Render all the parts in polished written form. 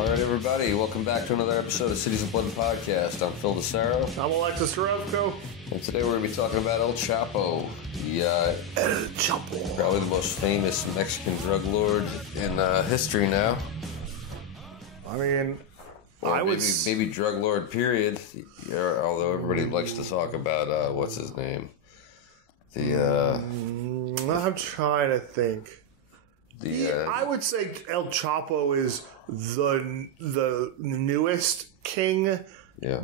All right, everybody, welcome back to another episode of Cities of Blood Podcast. I'm Phil DeSaro. I'm Alexis Revko. And today we're going to be talking about El Chapo, El Chapo. Probably the most famous Mexican drug lord in history now. I mean, Or maybe drug lord, period. Yeah, although everybody likes to talk about, what's his name? I'm trying to think. I would say El Chapo is the newest king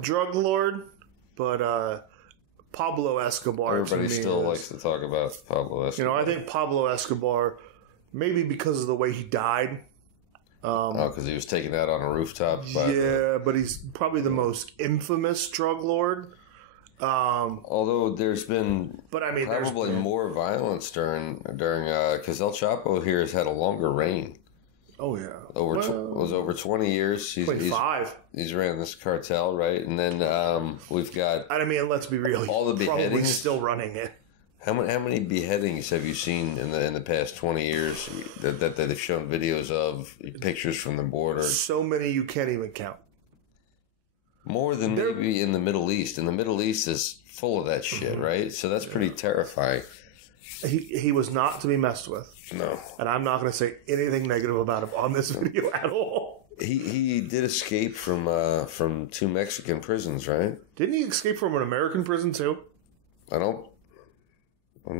drug lord, but Pablo Escobar. Everybody still likes to talk about Pablo Escobar. I think Pablo Escobar, maybe because of the way he died. Because he was taken out on a rooftop. But he's probably the most infamous drug lord. Although there's been probably more violence during because El Chapo here has had a longer reign. Oh yeah, it was over 20 years. He's ran this cartel, right? And then we've got. I mean, let's be real. All the beheadings. Probably still running it. How many beheadings have you seen in the past 20 years that they've shown videos of, pictures from the border? So many you can't even count. More than maybe in the Middle East. And the Middle East is full of that shit, right? So that's pretty terrifying. He was not to be messed with. No. And I'm not going to say anything negative about him on this video at all. He did escape from two Mexican prisons, right? Didn't he escape from an American prison too? I'm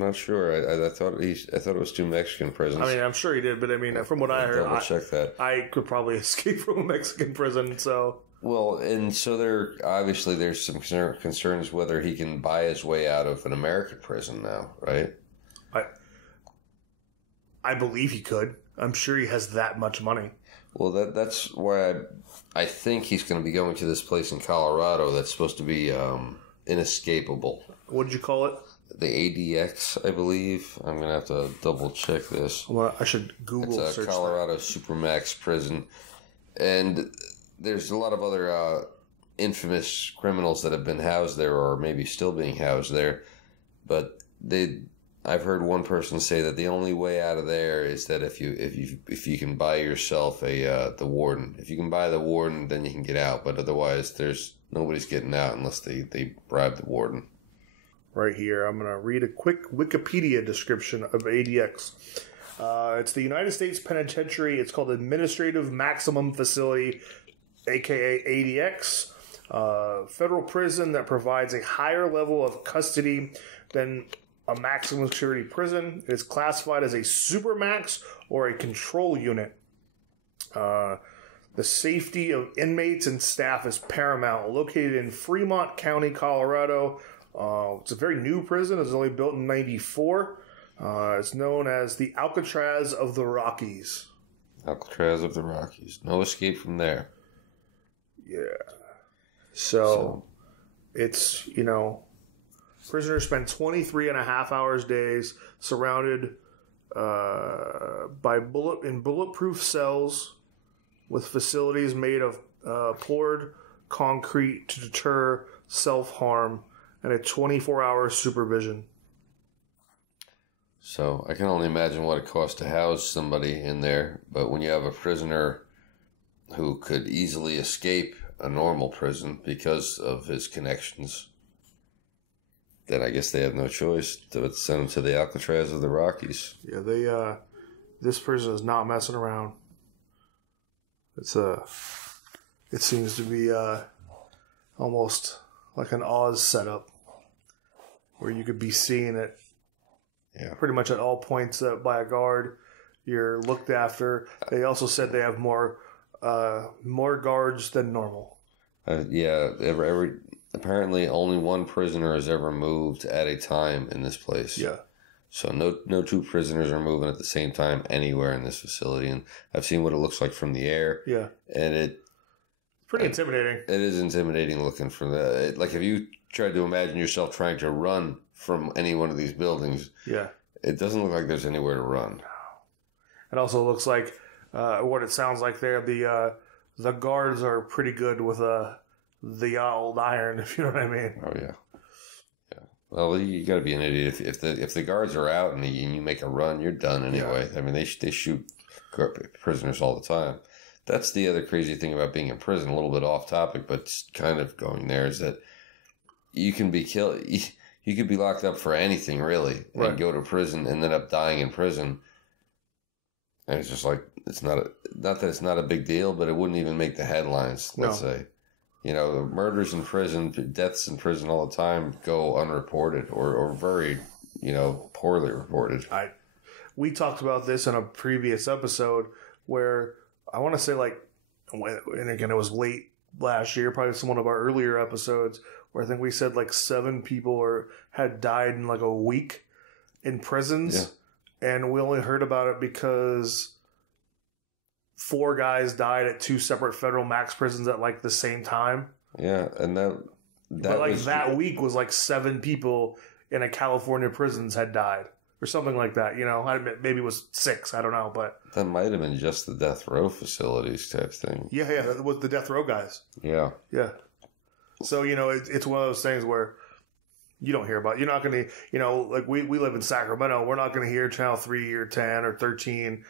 not sure. I thought it was two Mexican prisons. I mean, I'm sure he did, but I mean, from what I heard, double check that. I could probably escape from a Mexican prison. So there's some concerns whether he can buy his way out of an American prison now, right? I believe he could. I'm sure he has that much money. Well, that's why I think he's going to be going to this place in Colorado that's supposed to be inescapable. What did you call it? The ADX, I believe. I'm going to have to double check this. Well, I should Google search. It's a Colorado Supermax prison. And there's a lot of other infamous criminals that have been housed there or maybe still being housed there. But I've heard one person say that the only way out of there is that if you can buy yourself the warden. If you can buy the warden, then you can get out. But otherwise, nobody's getting out unless they bribe the warden. Right here, I'm going to read a quick Wikipedia description of ADX. It's the United States Penitentiary. It's called Administrative Maximum Facility, aka ADX. Federal prison that provides a higher level of custody than a maximum security prison. It is classified as a supermax or a control unit. The safety of inmates and staff is paramount. Located in Fremont County, Colorado. It's a very new prison. It was only built in 1994. It's known as the Alcatraz of the Rockies. Alcatraz of the Rockies. No escape from there. Yeah. So it's, prisoners spend 23 and a half hours days surrounded in bulletproof cells with facilities made of poured concrete to deter self-harm and a 24-hour supervision. So I can only imagine what it costs to house somebody in there. But when you have a prisoner who could easily escape a normal prison because of his connections, then I guess they have no choice to send him to the Alcatraz of the Rockies. Yeah, this prison is not messing around. It seems to be almost like an Oz setup where you could be seen at pretty much at all points by a guard. You're looked after. They also said they have more guards than normal. Apparently only one prisoner has ever moved at a time in this place. Yeah. So no two prisoners are moving at the same time anywhere in this facility. And I've seen what it looks like from the air. Yeah. And it's pretty intimidating. It is intimidating looking from that. Like if you tried to imagine yourself trying to run from any one of these buildings, it doesn't look like there's anywhere to run. It also looks like what it sounds like there. The guards are pretty good with the old iron, if you know what I mean. Oh yeah. Well, you got to be an idiot if the guards are out and you make a run, you're done anyway. Yeah. I mean, they shoot prisoners all the time. that's the other crazy thing about being in prison. A little bit off topic, but kind of going there is that you can be killed. You could be locked up for anything really, and go to prison and end up dying in prison. And it's just like not that it's not a big deal, but it wouldn't even make the headlines. Let's say, murders in prison, deaths in prison all the time go unreported or very poorly reported. We talked about this in a previous episode where I want to say and again it was late last year, probably some one of our earlier episodes, where I think we said 7 people had died in a week in prisons, and we only heard about it because 4 guys died at 2 separate federal max prisons at the same time. Yeah, and that week was 7 people in a California prisons had died. Or something like that, maybe it was 6, I don't know, but... That might have been just the death row facilities type thing. Yeah, it was the death row guys. Yeah. Yeah. So, it's one of those things where you don't hear about it. You're not going to, we live in Sacramento, we're not going to hear Channel 3 or 10 or 13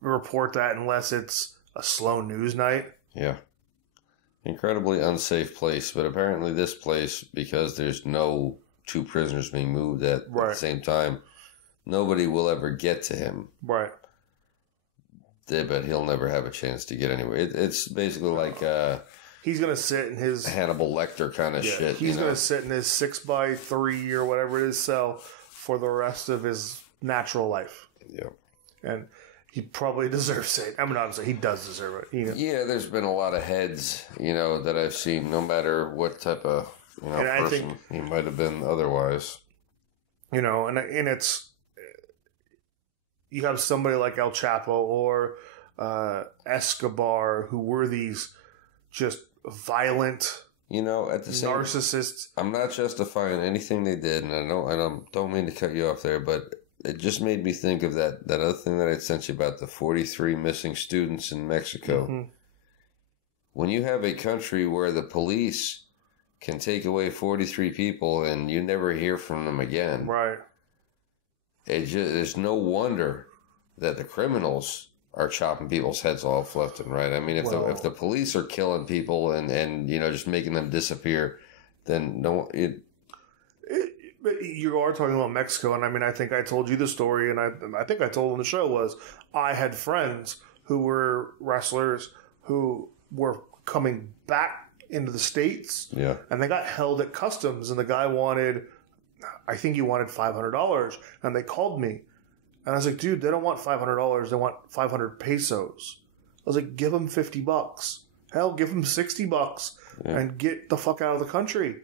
report that unless it's a slow news night. Yeah. Incredibly unsafe place, but apparently this place, because there's no 2 prisoners being moved at the same time... Nobody will ever get to him. Right. But he'll never have a chance to get anywhere. It's basically like... he's going to sit in his... Hannibal Lecter kind of shit. He's going to sit in his 6x3 or whatever it is cell for the rest of his natural life. Yeah. And he probably deserves it. I mean, obviously, he does deserve it. Yeah, there's been a lot of heads, that I've seen, no matter what type of person he might have been otherwise. And it's... You have somebody like El Chapo or Escobar, who were these just violent, at the same narcissists. I'm not justifying anything they did, and I don't mean to cut you off there, but it just made me think of that other thing that I sent you about the 43 missing students in Mexico. Mm-hmm. When you have a country where the police can take away 43 people and you never hear from them again, right? There's no wonder that the criminals are chopping people's heads off left and right. I mean, if the police are killing people and just making them disappear, then But you are talking about Mexico, and I mean, I think I told you the story, and I think I told on the show was I had friends who were wrestlers who were coming back into the States, and they got held at customs, and the guy wanted $500, and they called me, and I was like, dude, they don't want $500, they want 500 pesos. I was like, give them $50. Hell, give them $60 and get the fuck out of the country.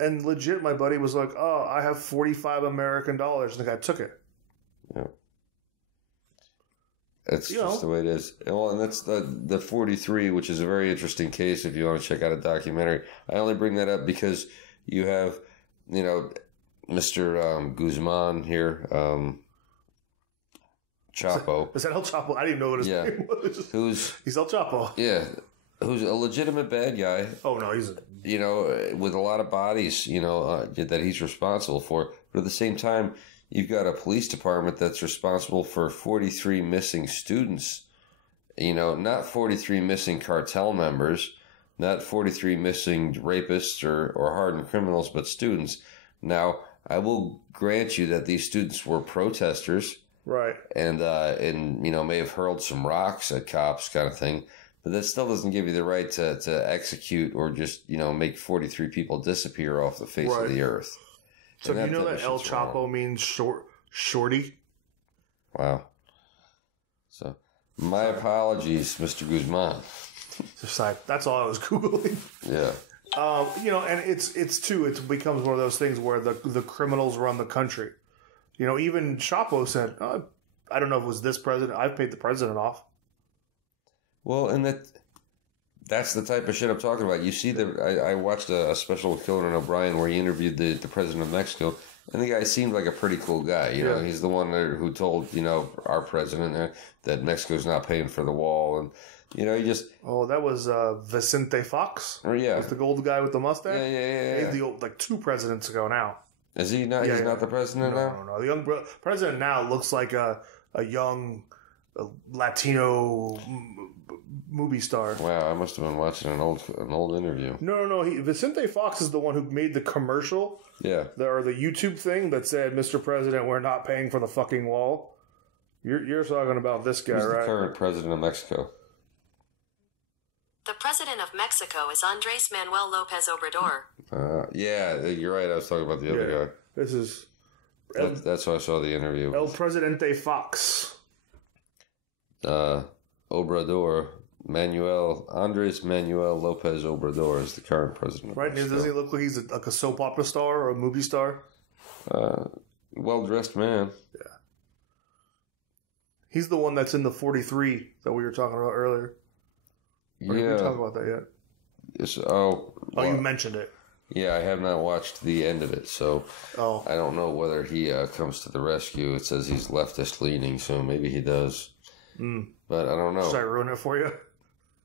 And legit, my buddy was like, oh, I have 45 American dollars. And the guy took it. Yeah. It's just the way it is. Well, and that's the 43, which is a very interesting case if you want to check out a documentary. I only bring that up because you have, Mr. Guzman here, Chapo. Is that El Chapo? I didn't know what his name was. He's El Chapo. Yeah. Who's a legitimate bad guy. Oh, no, he's with a lot of bodies, that he's responsible for. But at the same time, you've got a police department that's responsible for 43 missing students. Not 43 missing cartel members, not 43 missing rapists or hardened criminals, but students. Now, I will grant you that these students were protesters. Right. And may have hurled some rocks at cops kind of thing. But that still doesn't give you the right to execute or just, make 43 people disappear off the face of the earth. So do you know that El Chapo means shorty? Wow. So, my apologies, Mr. Guzman. That's all I was Googling. Yeah. And it becomes one of those things where the criminals run the country. Even Chapo said, I don't know if it was this president, I've paid the president off. Well, and that's the type of shit I'm talking about. You see, I watched a special with Conan O'Brien where he interviewed the president of Mexico, and the guy seemed like a pretty cool guy. He's the one who told, our president that Mexico's not paying for the wall. And, he just... Oh, that was Vicente Fox? Oh, yeah. Was the gold guy with the mustache? Yeah. He's the old, 2 presidents ago now. Is he not? He's not the president now? No. The young president now looks like a young Latino movie star. Wow, I must have been watching an old interview. No. Vicente Fox is the one who made the commercial. Yeah. Or the YouTube thing that said, "Mr. President, we're not paying for the fucking wall." You're talking about this guy, Who's right? the current president of Mexico? The president of Mexico is Andrés Manuel López Obrador. Yeah, you're right. I was talking about the other guy. This is... That's why I saw the interview. El Presidente Fox. Obrador. Andrés Manuel López Obrador is the current president of Mexico. Does he look like he's like a soap opera star or a movie star? Well-dressed man. Yeah. He's the one that's in the 43 that we were talking about earlier. Or did we talk about that yet? Yes, you mentioned it. Yeah, I have not watched the end of it, so I don't know whether he comes to the rescue. It says he's leftist leaning, so maybe he does. But I don't know. Should I ruin it for you?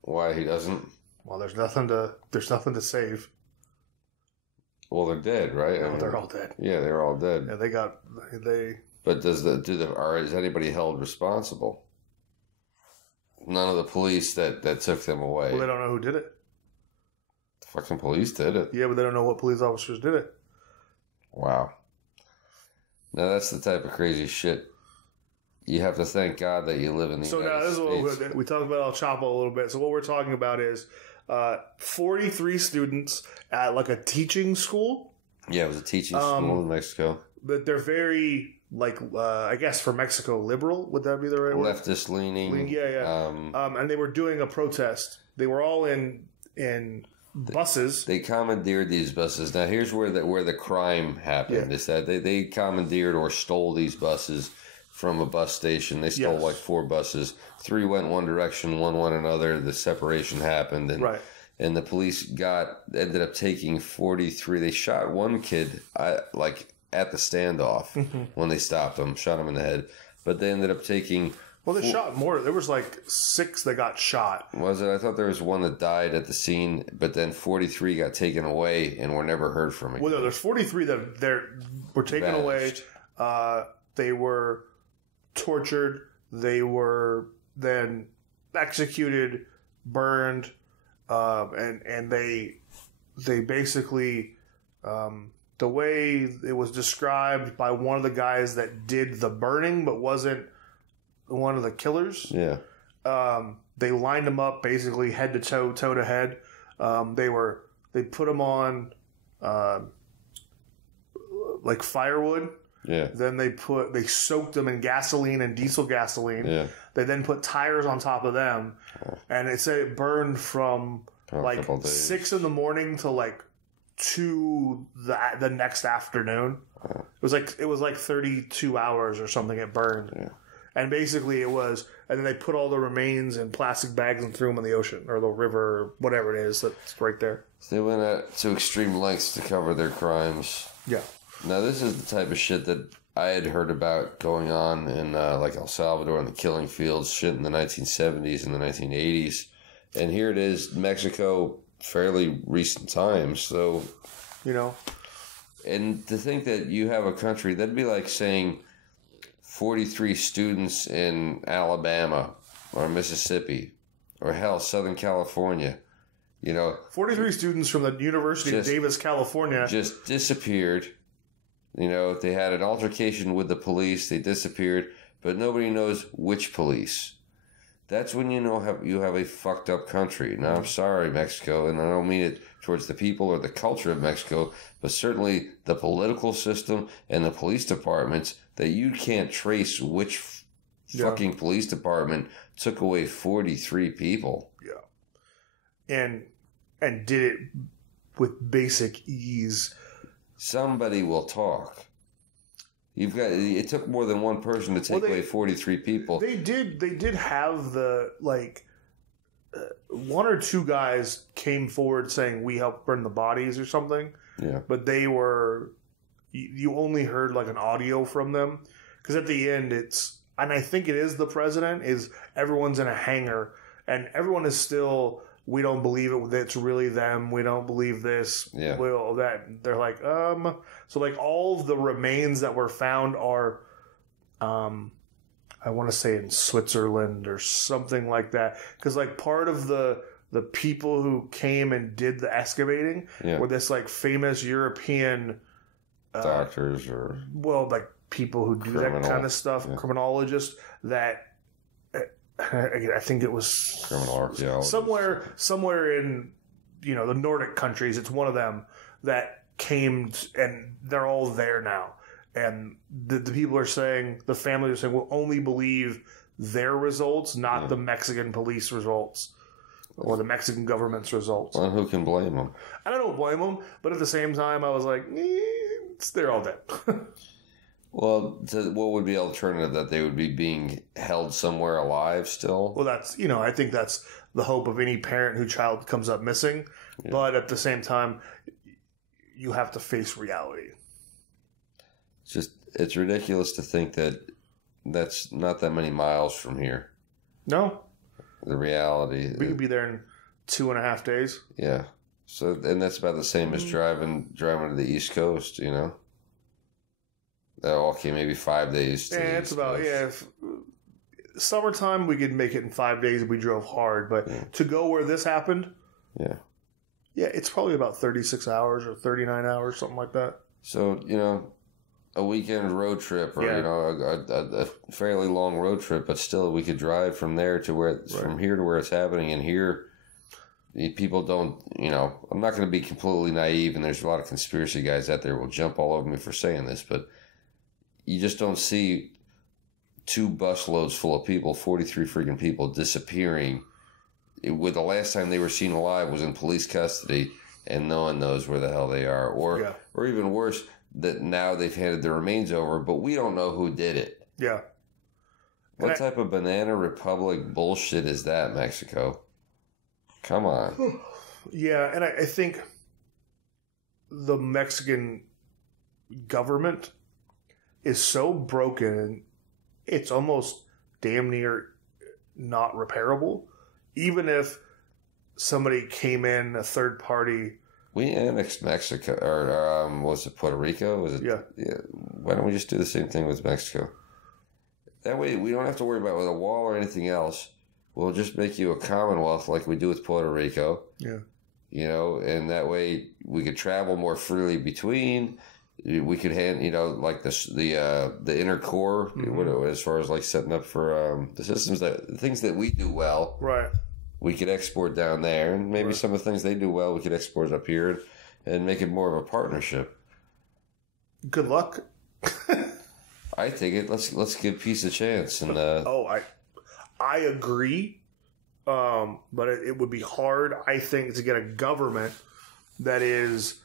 Why he doesn't? Well, there's nothing to save. Well, they're dead, right? No, they're all dead. Yeah, they're all dead. Yeah, But is anybody held responsible? None of the police that took them away. Well, they don't know who did it. The fucking police did it. Yeah, but they don't know what police officers did it. Wow. Now that's the type of crazy shit. You have to thank God that you live in the United States. So now this is we talked about El Chapo a little bit. So what we're talking about is 43 students at like a teaching school. Yeah, it was a teaching school in Mexico. But they're very I guess for Mexico, liberal. Would that be the right word? Leftist leaning. Yeah. And they were doing a protest. They were all in buses. They commandeered these buses. Now here's where the crime happened. Is that they commandeered or stole these buses from a bus station. They stole like 4 buses. 3 went one direction, 1 went another. The separation happened, and the police ended up taking 43. They shot one kid at the standoff when they stopped him, shot him in the head. But they ended up taking... Well, they shot more. There was like 6 that got shot. Was it? I thought there was one that died at the scene, but then 43 got taken away and were never heard from again. Well, no, there's 43 that were taken away. They were tortured. They were then executed, burned, and they basically... the way it was described by one of the guys that did the burning but wasn't one of the killers. Yeah. They lined them up basically head to toe to head. They put them on like firewood. Yeah. Then they soaked them in gasoline and diesel gasoline. Yeah. They then put tires on top of them, and it said it burned from like 6 a.m. to like 2 the next afternoon. It was like 32 hours or something. It burned. Yeah. And basically it was, and then they put all the remains in plastic bags and threw them in the ocean or the river or whatever it is that's right there. They went to extreme lengths to cover their crimes. Yeah. Now this is the type of shit that I had heard about going on in like El Salvador and the killing fields, shit in the 1970s and the 1980s. And here it is, Mexico, fairly recent times. So, and to think that you have a country, that'd be like saying 43 students in Alabama or Mississippi or hell, Southern California, 43 students from the University of Davis, California. Just disappeared. They had an altercation with the police. They disappeared, but nobody knows which police. That's when you have a fucked up country. Now, I'm sorry, Mexico, and I don't mean it towards the people or the culture of Mexico, but certainly the political system and the police departments, that you can't trace which fucking police department took away 43 people. Yeah. And did it with basic ease. Somebody will talk. It took more than one person to take away 43 people. They did have the, one or two guys came forward saying we helped burn the bodies or something. Yeah. But they were, you only heard like an audio from them. Because at the end and I think it is the president, is everyone's in a hangar and everyone is still, we don't believe it's really them. We don't believe this. Yeah. Well, that they're like, so like all of the remains that were found are, how I want to say in Switzerland or something like that. Because like part of the people who came and did the excavating were this like famous European doctors or like people who do that kind of stuff, criminologists that I think it was criminal archaeologists somewhere in the Nordic countries. It's one of them that came, and they're all there now. And the people are saying, the family are saying, we'll only believe their results, not the Mexican police results or the Mexican government's results. Well, who can blame them? I don't blame them, but at the same time, I was like, they're all dead. Well, what would be the alternative? That they would be being held somewhere alive still? Well, that's, I think that's the hope of any parent whose child comes up missing. Yeah. But at the same time, you have to face reality. It's ridiculous to think that that's not that many miles from here. No. The reality. We could be there in 2.5 days. Yeah. So, and that's about the same as driving to the East Coast, That all maybe 5 days. It's about, summertime, we could make it in 5 days if we drove hard. But to go where this happened, it's probably about 36 hours or 39 hours, something like that. So, a weekend road trip or, a fairly long road trip, but still we could drive from there to where, from here to where it's happening. And here, people don't, I'm not going to be completely naive, and there's a lot of conspiracy guys out there who will jump all over me for saying this, but you just don't see 2 busloads full of people, 43 freaking people disappearing. With the last time they were seen alive was in police custody, and no one knows where the hell they are. Or even worse, that now they've handed the remains over, but we don't know who did it. Yeah. What type of banana republic bullshit is that, Mexico? Come on. Yeah, and I think the Mexican government is so broken, it's almost damn near not repairable. Even if somebody came in, a third party. We annexed Mexico, or was it Puerto Rico? Was it? Yeah. Why don't we just do the same thing with Mexico? That way we don't have to worry about with a wall or anything else. We'll just make you a commonwealth like we do with Puerto Rico. Yeah. And that way we could travel more freely between. We could like the inner core, as far as like setting up for the systems the things that we do well. Right. We could export down there, and maybe some of the things they do well, we could export up here and make it more of a partnership. Good luck. I think it. Let's give peace a chance. And I agree, but it would be hard, I think, to get a government that is.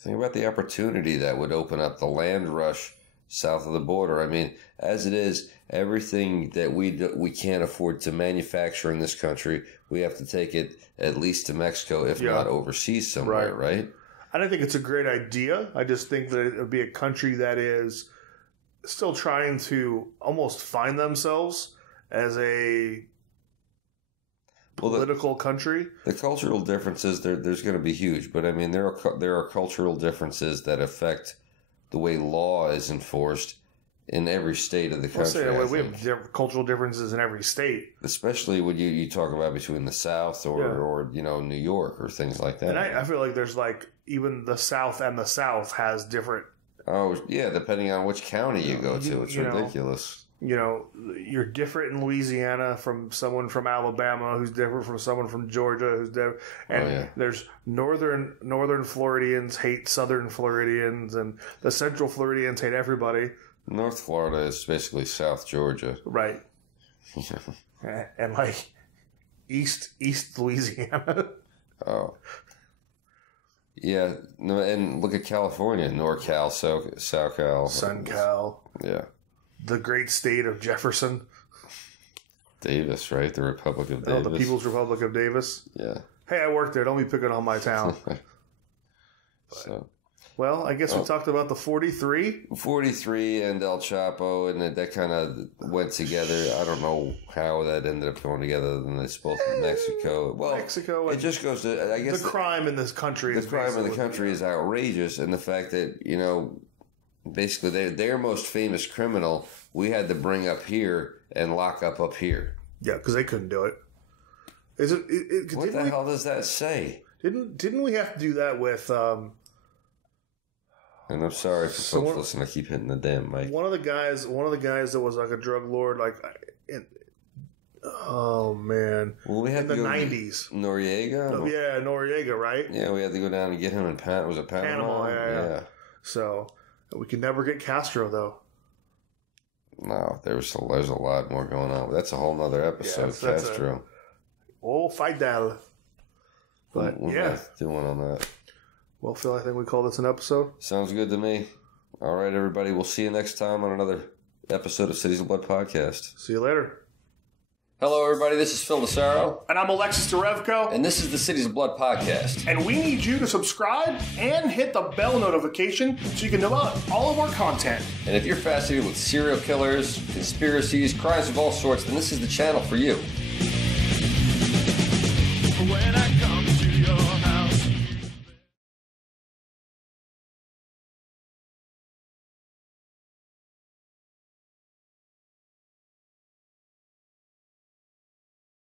Think about the opportunity that would open up the land rush south of the border. I mean, as it is, everything that we can't afford to manufacture in this country, we have to take it at least to Mexico, if not overseas somewhere, right? I don't think it's a great idea. I just think that it would be a country that is still trying to almost find themselves as a political country. The cultural differences, there's going to be huge, but I mean, there are cultural differences that affect the way law is enforced in every state of the country. We have cultural differences in every state. Especially when you talk about between the South or New York or things like that. And I feel like there's even the South and the South has different... Oh, yeah, depending on which county you go to. It's ridiculous. You're different in Louisiana from someone from Alabama who's different from someone from Georgia who's different. And there's northern Floridians hate southern Floridians, and the central Floridians hate everybody. North Florida is basically South Georgia. Right. And like East Louisiana. Oh. Yeah, no, and look at California, NorCal, SoCal. SunCal. Yeah. The great state of Jefferson. Davis, right? The Republic of Davis. Oh, the People's Republic of Davis. Yeah. Hey, I work there. Don't be picking on my town. Well, I guess we talked about the 43. 43 and El Chapo, and that kind of went together. I don't know how that ended up going together, and it's both in Mexico. Well, Mexico. It just goes to, I guess... The crime in this country is outrageous, and the fact that, basically their most famous criminal we had to bring up here and lock up here. Yeah, because they couldn't do it. Is it? What the hell does that say? Didn't we have to do that with? And I'm sorry for folks listening. I keep hitting the damn mic. One of the guys that was like a drug lord, oh man, well, we had in the 90s. Noriega. Oh, yeah, Noriega, right? Yeah, we had to go down and get him in Panama. Was it Panama? Yeah. So we could never get Castro though. No, there's a lot more going on. That's a whole nother episode, Castro. Oh, Fidel. But we'll do one on that. Well, Phil, I think we call this an episode. Sounds good to me. All right, everybody. We'll see you next time on another episode of Cities of Blood Podcast. See you later. Hello, everybody. This is Phil DeSaro. And I'm Alexis Derevko. And this is the Cities of Blood Podcast. And we need you to subscribe and hit the bell notification so you can know about all of our content. And if you're fascinated with serial killers, conspiracies, crimes of all sorts, then this is the channel for you.